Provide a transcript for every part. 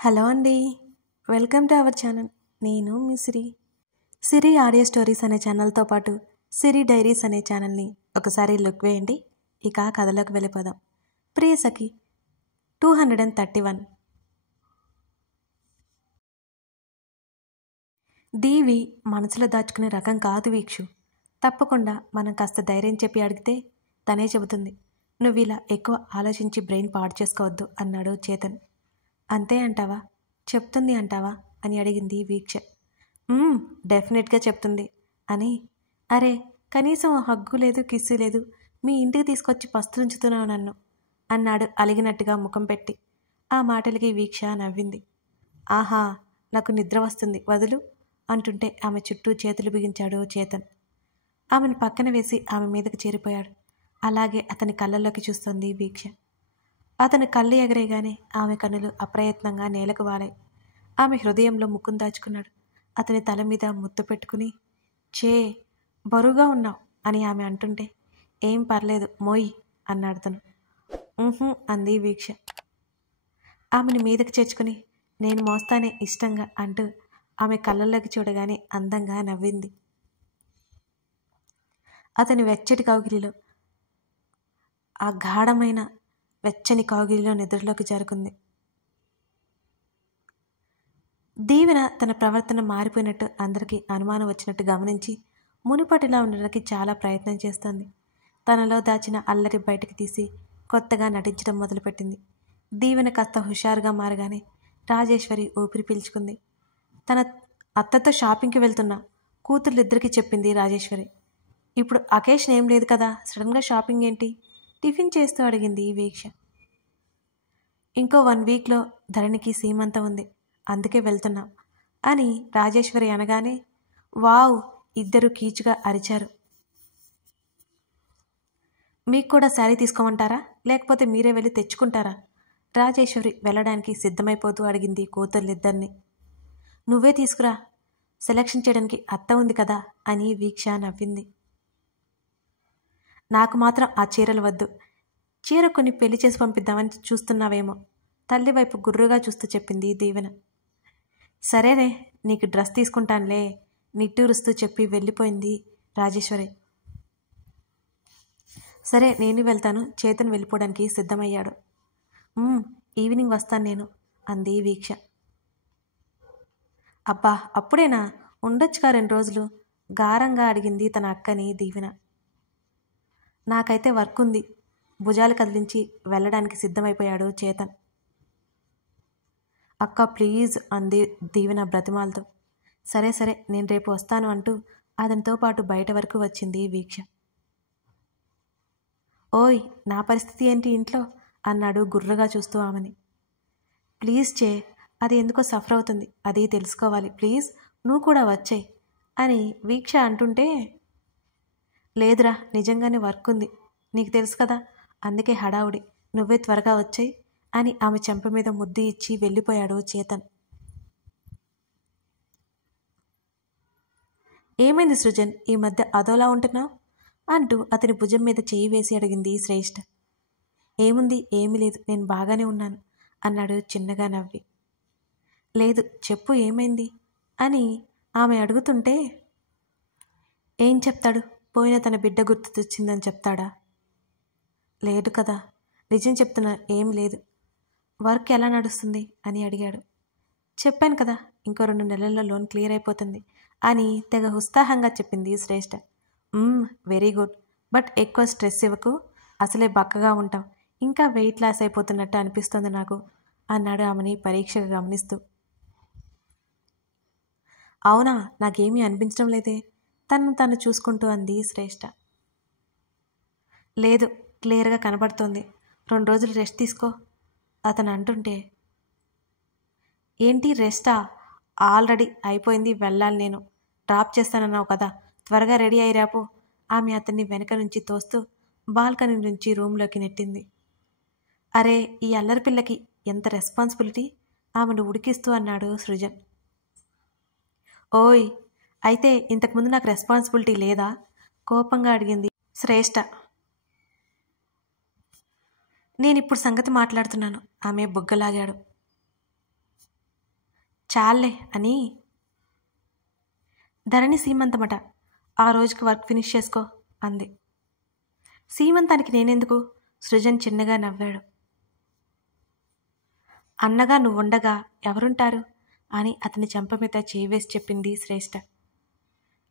Hello అండి, welcome to our channel. నేను మీ సిరి audio stories అనే ఛానల్తో పాటు సిరి డైరీస్ అనే ఛానల్ని ఒకసారి లుక్ వేయండి. ఇక కథలోకి వెళ్ళిపోదాం. ప్రియసఖి 231. దీవి మనసులో దాచుకునే రకం కాదు వీక్షు. తప్పకుండా మనం కాస్త ధైర్యం చెప్పి అడిగితే తనే చెబుతుంది. నువ్వు ఇలా ఎక్కువ ఆలోచించి బ్రెయిన్ పాడు చేసుకోవద్దు అన్నాడు చేతన్. అంతే అంటావా? చెప్తుంది అంటావా అని అడిగింది వీక్ష. డెఫినెట్గా చెప్తుంది అని. అరే, కనీసం హగ్గు లేదు, కిస్సు లేదు, మీ ఇంటికి తీసుకొచ్చి పస్తులుంచుతున్నావు నన్ను అన్నాడు అలిగినట్టుగా ముఖం పెట్టి. ఆ మాటలకి వీక్ష నవ్వింది. ఆహా, నాకు నిద్ర వస్తుంది, వదులు అంటుంటే ఆమె చుట్టూ చేతులు బిగించాడు చేతన్. ఆమెను పక్కన వేసి ఆమె మీదకి చేరిపోయాడు. అలాగే అతని కళ్ళల్లోకి చూస్తుంది వీక్ష. అతని కళ్ళు ఎగరేగానే ఆమె కన్నులు అప్రయత్నంగా నేలకు వాలాయి. ఆమె హృదయంలో ముక్కును దాచుకున్నాడు. అతని తల మీద ముద్దు పెట్టుకుని, చే బరువుగా ఉన్నావు అని ఆమె అంటుంటే, ఏం పర్లేదు మోయి అన్నాడు తను. అంది వీక్ష. ఆమెను మీదకి చేర్చుకుని, నేను మోస్తానే ఇష్టంగా అంటూ ఆమె కళ్ళల్లోకి చూడగానే అందంగా నవ్వింది. అతని వెచ్చటి కౌగిలిలో, ఆ గాఢమైన వెచ్చని కౌగిలిలో నిద్రలోకి జారుకుంది. దీవెన తన ప్రవర్తన మారిపోయినట్టు అందరికీ అనుమానం వచ్చినట్టు గమనించి మునుపటిలా ఉండడానికి చాలా ప్రయత్నం చేస్తోంది. తనలో దాచిన అల్లరి బయటకు తీసి కొత్తగా నటించడం మొదలుపెట్టింది. దీవెన కాస్త హుషారుగా మారగానే రాజేశ్వరి ఊపిరి పీల్చుకుంది. తన అత్తతో షాపింగ్కి వెళ్తున్నా కూతుర్లిద్దరికీ చెప్పింది రాజేశ్వరి. ఇప్పుడు అకేషన్ ఏం లేదు కదా, సడన్గా షాపింగ్ ఏంటి? టిఫిన్ చేస్తూ అడిగింది వీక్ష. ఇంకో 1 వీక్లో ధరణికి సీమంతం ఉంది, అందుకే వెళ్తున్నాం అని రాజేశ్వరి అనగానే, వావ్, ఇద్దరు కీచుగా అరిచారు. మీకు కూడా శారీ తీసుకోమంటారా, లేకపోతే మీరే వెళ్ళి తెచ్చుకుంటారా? రాజేశ్వరి వెళ్ళడానికి సిద్ధమైపోతూ అడిగింది కూతుర్లిద్దరిని. నువ్వే తీసుకురా, సెలక్షన్ చేయడానికి అత్త ఉంది కదా అని వీక్ష నవ్వింది. నాకు మాత్రం ఆ చీరలు వద్దు, చీర కొని పెళ్లి చేసి పంపిద్దామని చూస్తున్నావేమో తల్లి వైపు గుర్రుగా చూస్తూ చెప్పింది దీవెన. సరేనే, నీకు డ్రెస్ తీసుకుంటానులే నిట్టూరుస్తూ చెప్పి వెళ్ళిపోయింది రాజేశ్వరి. సరే, నేను వెళ్తాను. చేతన్ వెళ్ళిపోవడానికి సిద్ధమయ్యాడు. ఈవినింగ్ వస్తాను నేను అంది వీక్ష. అబ్బా, అప్పుడేనా? ఉండొచ్చుగా 2 రోజులు గారంగా అడిగింది తన అక్కని దీవెన. నాకైతే వర్క్ ఉంది, భుజాలు కదిలించి వెళ్ళడానికి సిద్ధమైపోయాడు చేతన్. అక్క ప్లీజ్ అంది దీవెన బ్రతిమాలతో. సరే సరే, నేను రేపు వస్తాను అంటూ అతనితో పాటు బయట వరకు వచ్చింది వీక్ష. ఓయ్, నా పరిస్థితి ఏంటి ఇంట్లో అన్నాడు గుర్రగా చూస్తూ ఆమెని. ప్లీజ్ చే, అది ఎందుకో సఫర్ అవుతుంది, అది తెలుసుకోవాలి, ప్లీజ్ నువ్వు కూడా వచ్చాయి అని వీక్ష అంటుంటే, లేదురా, నిజంగానే వర్క్ ఉంది, నీకు తెలుసు కదా, అందుకే హడావుడి, నువ్వే త్వరగా వచ్చాయి అని ఆమె చెంప మీద ముద్దు ఇచ్చి వెళ్ళిపోయాడు చేతన్. ఏమైంది సృజన్, ఈ మధ్య అదోలా ఉంటున్నావు అంటూ అతని భుజం మీద చేయి వేసి అడిగింది శ్రేష్ఠ. ఏముంది, ఏమీ లేదు, నేను బాగానే ఉన్నాను అన్నాడు చిన్నగా నవ్వి. లేదు, చెప్పు ఏమైంది అని ఆమె అడుగుతుంటే, ఏం చెప్తాడు, పోయిన తన బిడ్డ గుర్తు తెచ్చిందని చెప్తాడా? లేదు కదా, నిజం చెప్తున్నా, ఏం లేదు. వర్క్ ఎలా నడుస్తుంది అని అడిగాడు. చెప్పాను కదా, ఇంకో 2 నెలల్లో లోన్ క్లియర్ అయిపోతుంది అని తెగ ఉత్సాహంగా చెప్పింది శ్రేష్ఠ. వెరీ గుడ్, బట్ ఎక్కువ స్ట్రెస్ ఇవ్వకు, అసలే బక్కగా ఉంటావు, ఇంకా వెయిట్ లాస్ అయిపోతున్నట్టు అనిపిస్తుంది నాకు అన్నాడు ఆమెని పరీక్షగా గమనిస్తూ. అవునా, నాకేమీ అనిపించడం లేదే తను చూసుకుంటూ అంది శ్రేష్ఠ. లేదు, క్లియర్గా కనబడుతోంది, 2 రోజులు రెస్ట్ తీసుకో అతను అంటుంటే, ఏంటి రెస్టా? ఆల్రెడీ అయిపోయింది, వెళ్ళాలి, నేను డ్రాప్ చేస్తానన్నావు కదా, త్వరగా రెడీ అయ్యిరాపు ఆమె అతన్ని వెనక నుంచి తోస్తూ బాల్కనీ నుంచి రూమ్లోకి నెట్టింది. అరే, ఈ అల్లరి పిల్లకి ఎంత రెస్పాన్సిబిలిటీ ఆమెను ఉడికిస్తూ అన్నాడు సృజన్. ఓయ్, అయితే ఇంతకుముందు నాకు రెస్పాన్సిబిలిటీ లేదా కోపంగా అడిగింది శ్రేష్ఠ. నేనిప్పుడు సంగతి మాట్లాడుతున్నాను ఆమె బుగ్గలాగాడు. చాలే అని. ధరణి సీమంతమట, ఆ రోజుకి వర్క్ ఫినిష్ చేసుకో అంది. సీమంతానికి నేనెందుకు? సృజన్ చిన్నగా నవ్వాడు. అన్నగా నువ్వుండగా ఎవరుంటారు అని అతని చెంప మీద చేవేసి చెప్పింది శ్రేష్ఠ.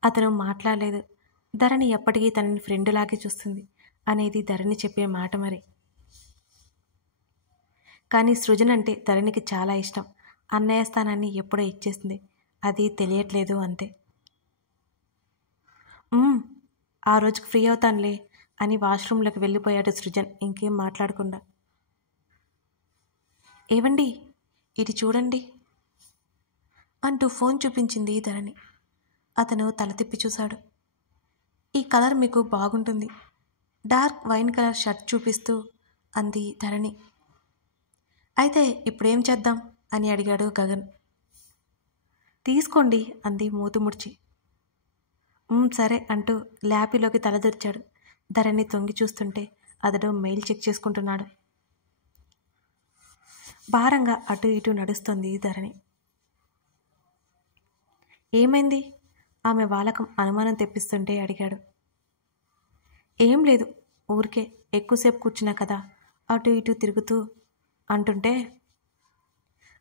అతను మాట్లాడలేదు. ధరణి ఎప్పటికీ తనని ఫ్రెండులాగే చూస్తుంది అనేది ధరణి చెప్పే మాట మరి. కానీ సృజన్ అంటే ధరణికి చాలా ఇష్టం. అన్నయ్య స్థానాన్ని ఎప్పుడో ఇచ్చేసింది. అది తెలియట్లేదు అంతే. ఆ రోజుకి ఫ్రీ అవుతానులే అని వాష్రూమ్లోకి వెళ్ళిపోయాడు సృజన్ ఇంకేం మాట్లాడకుండా. ఏవండి ఇది చూడండి అంటూ ఫోన్ చూపించింది ధరణి. అతను తల తిప్పి చూశాడు. ఈ కలర్ మీకు బాగుంటుంది, డార్క్ వైన్ కలర్ షర్ట్ చూపిస్తూ అంది ధరణి. అయితే ఇప్పుడేం చేద్దాం అని అడిగాడు గగన్. తీసుకోండి అంది మూతి ముడిచి. సరే అంటూ ల్యాపీలోకి తలదూర్చాడు. ధరణి తొంగి చూస్తుంటే అతడు మెయిల్ చెక్ చేసుకుంటున్నాడు. భారంగా అటు ఇటు నడుస్తోంది ధరణి. ఏమైంది? ఆమె వాలకం అనుమానం తెప్పిస్తుంటే అడిగాడు. ఏం లేదు, ఊరికే ఎక్కువసేపు కూర్చున్నా కదా అటు ఇటు తిరుగుతూ అంటుంటే.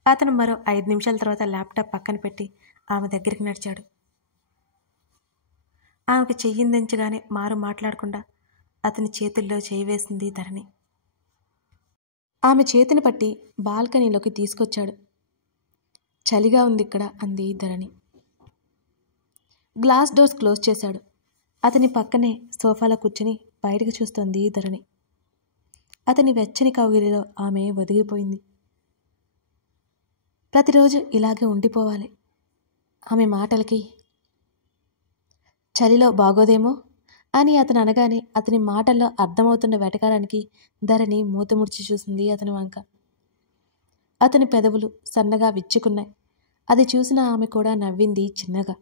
అతను మరో 5 నిమిషాల తర్వాత ల్యాప్టాప్ పక్కన పెట్టి ఆమె దగ్గరికి నడిచాడు. ఆమెకు చెయ్యిందించగానే మారు మాట్లాడకుండా అతని చేతుల్లో చేయి వేసింది ధరణి. ఆమె చేతిని పట్టి బాల్కనీలోకి తీసుకొచ్చాడు. చలిగా ఉంది ఇక్కడ అంది ధరణి. గ్లాస్ డోర్స్ క్లోజ్ చేశాడు. అతని పక్కనే సోఫాలో కూర్చుని బయటకు చూస్తోంది ధరణి. అతని వెచ్చని కౌగిలిలో ఆమె ఒదిగిపోయింది. ప్రతిరోజు ఇలాగే ఉండిపోవాలి. ఆమె మాటలకి చలిలో బాగోదేమో అని అతను అనగానే అతని మాటల్లో అర్థమవుతున్న వెటకారానికి ధరణి మూత ముడిచి చూసింది అతని వంక. అతని పెదవులు సన్నగా విచ్చుకున్నాయి. అది చూసిన ఆమె కూడా నవ్వింది చిన్నగా.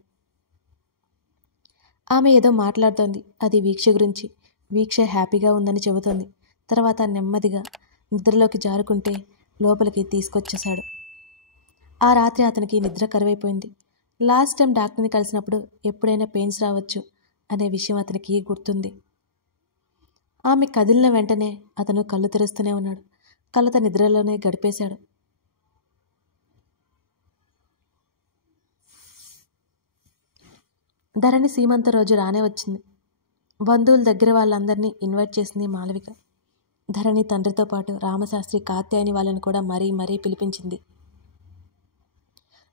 ఆమె ఏదో మాట్లాడుతోంది. అది వీక్ష గురించి. వీక్ష హ్యాపీగా ఉందని చెబుతోంది. తర్వాత నెమ్మదిగా నిద్రలోకి జారుకుంటే లోపలికి తీసుకొచ్చేశాడు. ఆ రాత్రి అతనికి నిద్ర కరువైపోయింది. లాస్ట్ టైం డాక్టర్ని కలిసినప్పుడు ఎప్పుడైనా పెయిన్స్ రావచ్చు అనే విషయం అతనికి గుర్తుంది. ఆమె కదిలిన వెంటనే అతను కళ్ళు తెరుస్తూనే ఉన్నాడు. కలత నిద్రలోనే గడిపేశాడు. ధరణి సీమంత రోజు రానే వచ్చింది. బంధువుల దగ్గర వాళ్ళందరినీ ఇన్వైట్ చేసింది మాలవిక. ధరణి తండ్రితో పాటు రామశాస్త్రి, కాత్యాయని వాళ్ళని కూడా మరీ మరీ పిలిపించింది.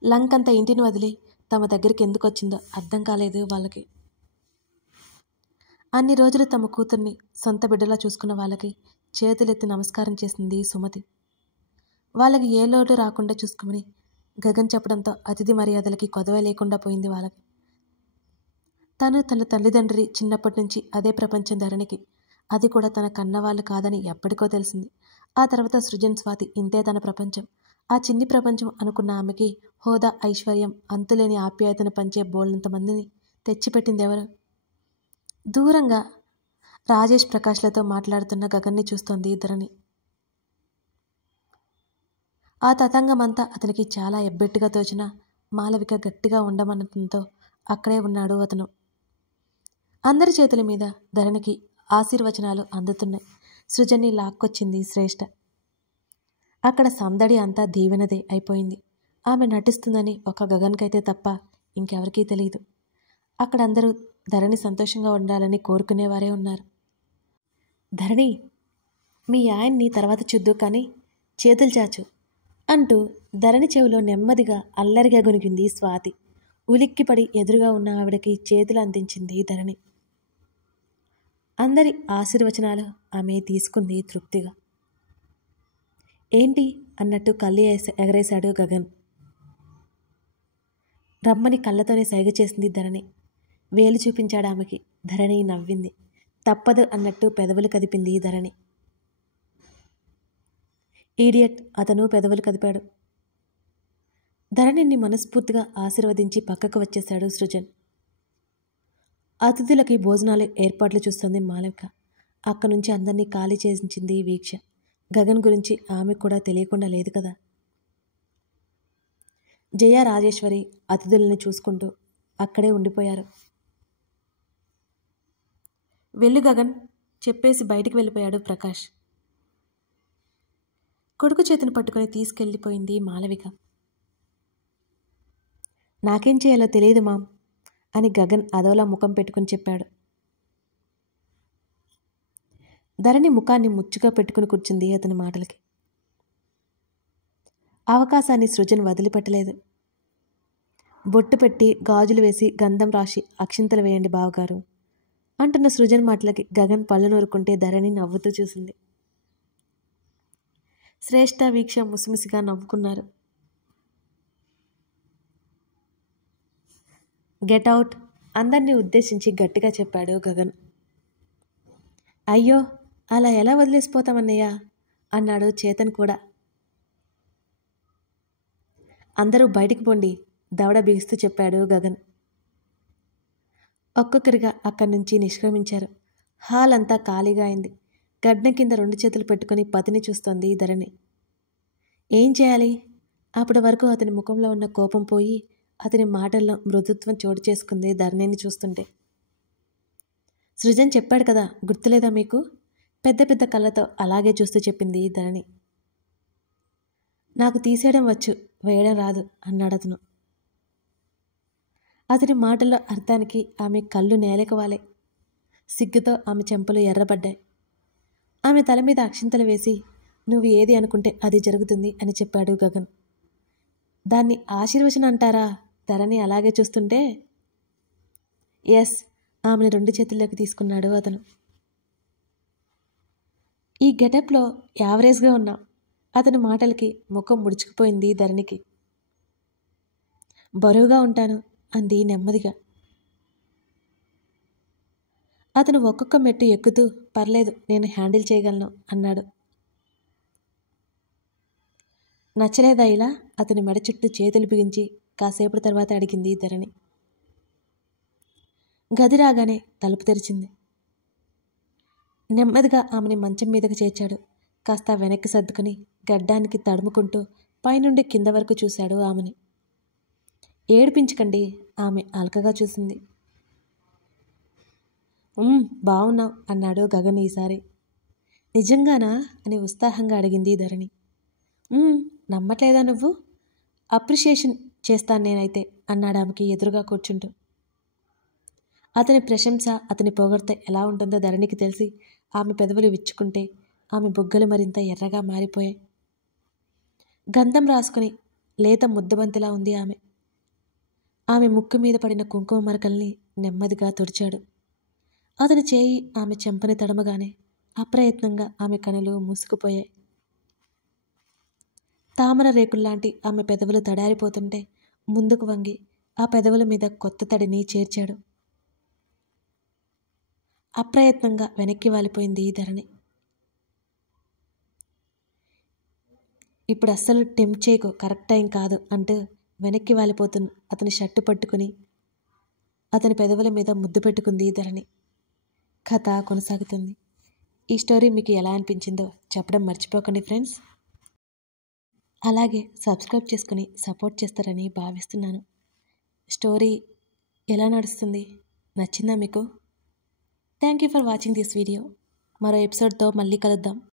లంకంత ఇంటిని వదిలి తమ దగ్గరికి ఎందుకు వచ్చిందో అర్థం కాలేదు వాళ్ళకి. అన్ని రోజులు తమ కూతుర్ని సొంత బిడ్డలా చూసుకున్న వాళ్ళకి చేతులెత్తి నమస్కారం చేసింది సుమతి. వాళ్ళకి ఏ లోటు రాకుండా చూసుకోమని గగన్ చెప్పడంతో అతిథి మర్యాదలకి కొదవ లేకుండా పోయింది వాళ్ళకి. తను తన తల్లిదండ్రి చిన్నప్పటి నుంచి అదే ప్రపంచం ధరణికి. అది కూడా తన కన్నవాళ్ళు కాదని ఎప్పటికో తెలిసింది. ఆ తర్వాత సృజన్, స్వాతి ఇంతే తన ప్రపంచం. ఆ చిన్ని ప్రపంచం అనుకున్న ఆమెకి హోదా, ఐశ్వర్యం, అంతులేని ఆప్యాయతను పంచే బోల్నంతమందిని తెచ్చిపెట్టిందెవరు? దూరంగా రాజేష్, ప్రకాష్లతో మాట్లాడుతున్న గగన్ని చూస్తోంది ధరణి. ఆ తతంగమంతా అతనికి చాలా ఎబ్బెట్టుగా తోచిన మాలవిక గట్టిగా ఉండమనడంతో అక్కడే ఉన్నాడు అతను. అందరి చేతుల మీద ధరణికి ఆశీర్వచనాలు అందుతున్నాయి. సృజన్ని లాక్కొచ్చింది శ్రేష్ఠ. అక్కడ సందడి అంతా దీవెనదే అయిపోయింది. ఆమె నటిస్తుందని ఒక గగన్కైతే తప్ప ఇంకెవరికీ తెలియదు. అక్కడ అందరూ ధరణి సంతోషంగా ఉండాలని కోరుకునేవారే ఉన్నారు. ధరణి, మీ ఆయన్ని తర్వాత చూద్దు కానీ చేతులు చాచు అంటూ ధరణి చెవిలో నెమ్మదిగా అల్లరిగా గొనిగింది స్వాతి. ఉలిక్కిపడి ఎదురుగా ఉన్న ఆవిడకి చేతులు అందించింది ధరణి. అందరి ఆశీర్వచనాలు ఆమె తీసుకుంది తృప్తిగా. ఏంటి అన్నట్టు కళ్ళు ఎగరేశాడు గగన్. రమ్మని కళ్ళతోనే సైగ చేసింది ధరణి. వేలు చూపించాడు ఆమెకి. ధరణి నవ్వింది. తప్పదు అన్నట్టు పెదవులు కదిపింది ధరణి. ఈడియట్, అతను పెదవులు కదిపాడు. ధరణిని మనస్ఫూర్తిగా ఆశీర్వదించి పక్కకు వచ్చేశాడు సృజన్. అతిథులకి భోజనాలు ఏర్పాట్లు చూస్తుంది మాలవిక. అక్కడి నుంచి అందరినీ ఖాళీ చేసించింది వీక్ష. గగన్ గురించి ఆమెకు కూడా తెలియకుండా లేదు కదా. జయ రాజేశ్వరి అతిథుల్ని చూసుకుంటూ అక్కడే ఉండిపోయారు. వెళ్ళు గగన్ చెప్పేసి బయటికి వెళ్ళిపోయాడు ప్రకాష్. కొడుకు చేతిని పట్టుకొని తీసుకెళ్ళిపోయింది మాలవిక. నాకేం చేయాలో తెలియదు మామ్ అని గగన్ అదోలా ముఖం పెట్టుకుని చెప్పాడు. ధరణి ముఖాన్ని ముచ్చుగా పెట్టుకుని కూర్చుంది అతని మాటలకి. అవకాశాన్ని సృజన్ వదిలిపెట్టలేదు. బొట్టు పెట్టి గాజులు వేసి గంధం రాసి అక్షింతలు వేయండి బావగారు అంటున్న సృజన్ మాటలకి గగన్ పళ్ళు నూరుకుంటే ధరణి నవ్వుతూ చూసింది. శ్రేష్ఠ వీక్ష ముసిముసిగా నవ్వుకున్నారు. గెట్ అవుట్ అందరినీ ఉద్దేశించి గట్టిగా చెప్పాడు గగన్. అయ్యో అలా ఎలా వదిలేసిపోతామన్నయ్యా అన్నాడు చేతన్ కూడా. అందరూ బయటికి పోండి దవడ బిగిస్తూ చెప్పాడు గగన్. ఒక్కొక్కరిగా అక్కడి నుంచి నిష్క్రమించారు. హాల్ అంతా ఖాళీగా అయింది. గడ్డం కింద 2 చేతులు పెట్టుకుని పతిని చూస్తోంది ధరణి. ఏం చేయాలి? అప్పటి వరకు అతని ముఖంలో ఉన్న కోపం పోయి అతని మాటల్లో మృదుత్వం చోటు చేసుకుంది ధరణిని చూస్తుంటే. సృజన్ చెప్పాడు కదా గుర్తులేదా మీకు? పెద్ద పెద్ద కళ్ళతో అలాగే చూస్తూ చెప్పింది ధరణి. నాకు తీసేయడం వచ్చు, వేయడం రాదు అన్నాడు అతను. అతని మాటల్లో అర్థానికి ఆమె కళ్ళు నేలెకవాలే. సిగ్గుతో ఆమె చెంపలు ఎర్రబడ్డాయి. ఆమె తల మీద అక్షింతలు వేసి నువ్వు ఏది అనుకుంటే అది జరుగుతుంది అని చెప్పాడు గగన్. దాన్ని ఆశీర్వచనం అంటారా? ధరణి అలాగే చూస్తుంటే. ఎస్ ఆమెను 2 చేతుల్లోకి తీసుకున్నాడు అతను. ఈ గెటప్లో యావరేజ్గా ఉన్నాం. అతని మాటలకి ముఖం ముడుచుకుపోయింది ధరణికి. బరువుగా ఉంటాను అంది నెమ్మదిగా. అతను ఒక్కొక్క మెట్టు ఎక్కుతూ పర్లేదు నేను హ్యాండిల్ చేయగలను అన్నాడు. నచ్చలేదా ఇలా? అతని మెడ చుట్టూ చేతులు బిగించి కాసేపటి తర్వాత అడిగింది ధరణి. గది రాగానే తలుపు తెరిచింది. నెమ్మదిగా ఆమెని మంచం మీదకి చేర్చాడు. కాస్త వెనక్కి సర్దుకుని గడ్డానికి తడుముకుంటూ పైనుండి కింద వరకు చూశాడు ఆమెని. ఏడిపించకండి ఆమె అలకగా చూసింది. బావున్నావు అన్నాడు గగన్ ఈసారి. నిజంగానా అని ఉత్సాహంగా అడిగింది ధరణి. నమ్మట్లేదా నువ్వు? అప్రిషియేషన్ చేస్తాను నేనైతే అన్నాడు ఆమెకి ఎదురుగా కూర్చుంటూ. అతని ప్రశంస అతని పొగడ్త ఎలా ఉంటుందో ధరణికి తెలిసి ఆమె పెదవులు విచ్చుకుంటే ఆమె బుగ్గలు మరింత ఎర్రగా మారిపోయాయి. గంధం రాసుకుని లేత ముద్దబంతిలా ఉంది ఆమె. ఆమె ముక్కు మీద పడిన కుంకుమ మరకల్ని నెమ్మదిగా తుడిచాడు. అతని చేయి ఆమె చెంపని తడమగానే అప్రయత్నంగా ఆమె కనులు మూసుకుపోయాయి. తామర రేకుల్లాంటి ఆమె పెదవులు తడారిపోతుంటే ముందుకు వంగి ఆ పెదవుల మీద కొత్త తడిని చేర్చాడు. అప్రయత్నంగా వెనక్కి వాలిపోయింది ధరణి. ఇప్పుడు అస్సలు టెంప్ట్ చేయకు, కరెక్ట్ టైం కాదు అంటూ వెనక్కి వాలిపోతున్న అతని షర్టు పట్టుకుని అతని పెదవుల మీద ముద్దు పెట్టుకుంది ధరణి. కథ కొనసాగుతుంది. ఈ స్టోరీ మీకు ఎలా అనిపించిందో చెప్పడం మర్చిపోకండి ఫ్రెండ్స్. అలాగే సబ్స్క్రైబ్ చేసుకుని సపోర్ట్ చేస్తారని భావిస్తున్నాను. స్టోరీ ఎలా నడుస్తుంది? నచ్చిందా మీకు? Thank you for watching this video. మరో ఎపిసోడ్తో మళ్ళీ కలుద్దాం.